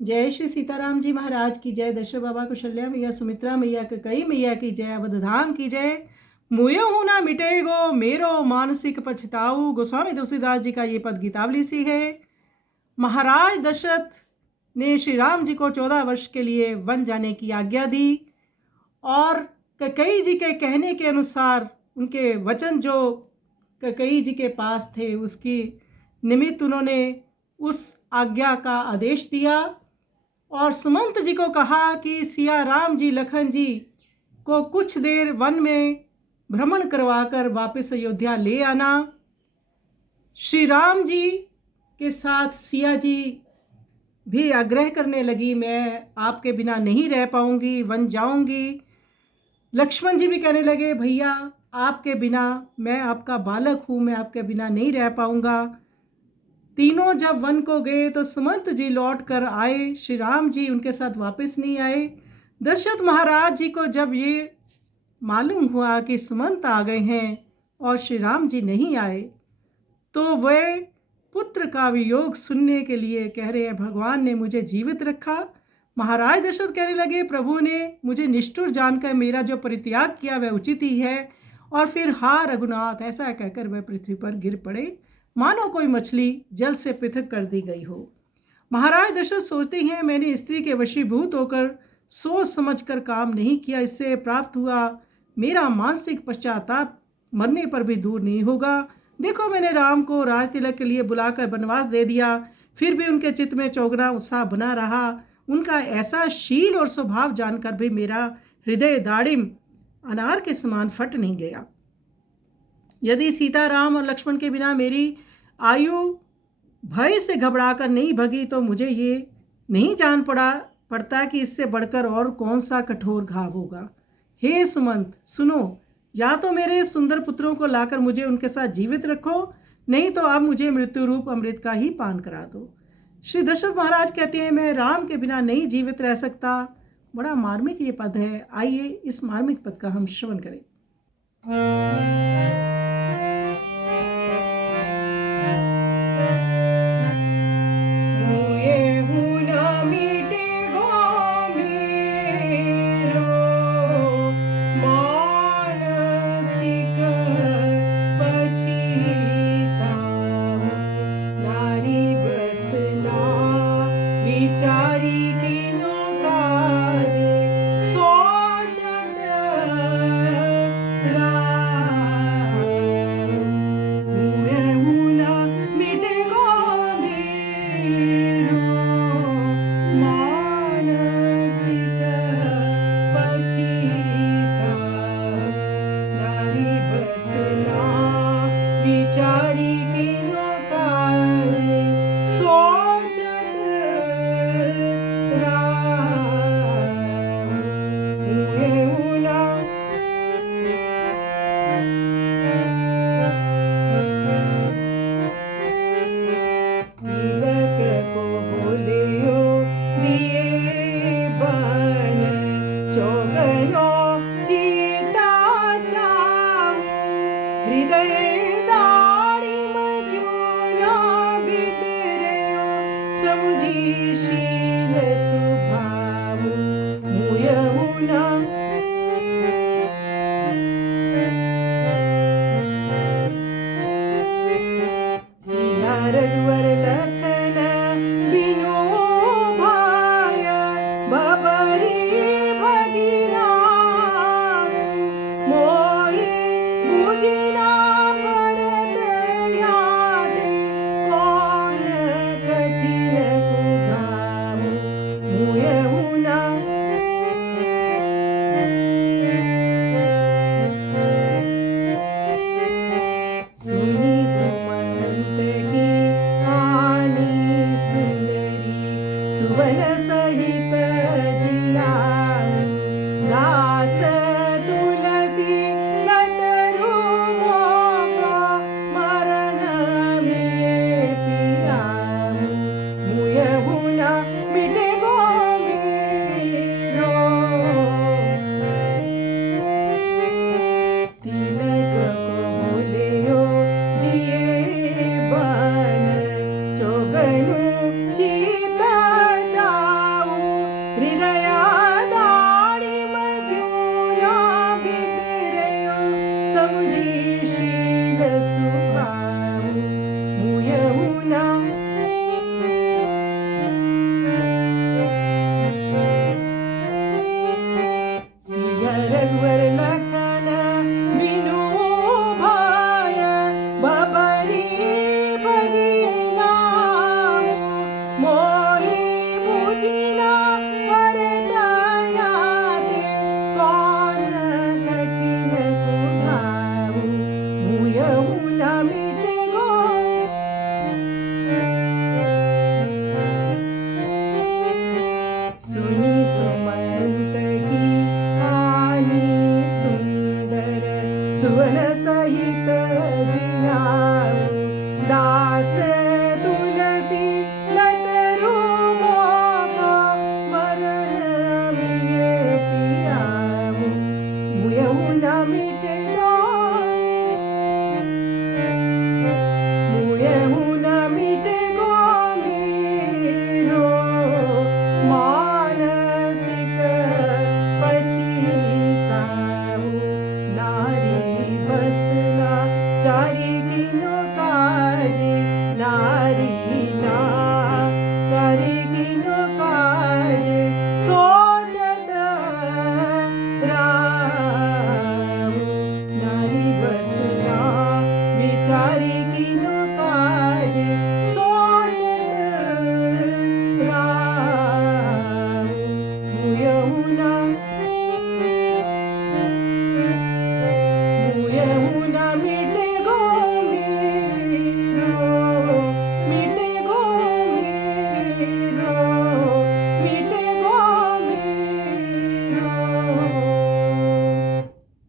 जय श्री सीताराम जी महाराज की जय। दशरथ बाबा कौशल्या मैया, सुमित्रा मैया, कई मैया की जय, अवधधाम की जय। मुयो हूं ना मिटेगो मेरो मानसिक पछताऊ। गोस्वामी तुलसीदास जी का ये पद गीतावली सी है। महाराज दशरथ ने श्री राम जी को 14 वर्ष के लिए वन जाने की आज्ञा दी और कैकेयी जी के कहने के अनुसार उनके वचन जो कैकेयी जी के पास थे उसकी निमित्त उन्होंने उस आज्ञा का आदेश दिया और सुमंत जी को कहा कि सिया राम जी लखन जी को कुछ देर वन में भ्रमण करवाकर वापस अयोध्या ले आना। श्री राम जी के साथ सिया जी भी आग्रह करने लगी, मैं आपके बिना नहीं रह पाऊंगी, वन जाऊंगी। लक्ष्मण जी भी कहने लगे, भैया आपके बिना, मैं आपका बालक हूँ, मैं आपके बिना नहीं रह पाऊंगा। तीनों जब वन को गए तो सुमंत जी लौट कर आए, श्री राम जी उनके साथ वापस नहीं आए। दशरथ महाराज जी को जब ये मालूम हुआ कि सुमंत आ गए हैं और श्री राम जी नहीं आए, तो वे पुत्र का वियोग सुनने के लिए कह रहे हैं, भगवान ने मुझे जीवित रखा। महाराज दशरथ कहने लगे, प्रभु ने मुझे निष्ठुर जानकर मेरा जो परित्याग किया वह उचित ही है। और फिर हा रघुनाथ ऐसा कहकर वह पृथ्वी पर गिर पड़े, मानो कोई मछली जल से पृथक कर दी गई हो। महाराज दशरथ सोचते हैं, मैंने स्त्री के वशीभूत होकर सोच समझकर काम नहीं किया, इससे प्राप्त हुआ मेरा मानसिक पश्चाताप मरने पर भी दूर नहीं होगा। देखो, मैंने राम को राज तिलक के लिए बुलाकर वनवास दे दिया, फिर भी उनके चित्त में चौगना उत्साह बना रहा। उनका ऐसा शील और स्वभाव जानकर भी मेरा हृदय दाड़िम अनार के समान फट नहीं गया। यदि सीता राम और लक्ष्मण के बिना मेरी आयु भय से घबराकर नहीं भगी तो मुझे ये नहीं जान पड़ता कि इससे बढ़कर और कौन सा कठोर घाव होगा। हे सुमंत सुनो, या तो मेरे सुंदर पुत्रों को लाकर मुझे उनके साथ जीवित रखो, नहीं तो अब मुझे मृत्यु रूप अमृत का ही पान करा दो। श्री दशरथ महाराज कहते हैं, मैं राम के बिना नहीं जीवित रह सकता। बड़ा मार्मिक ये पद है, आइए इस मार्मिक पद का हम श्रवण करें।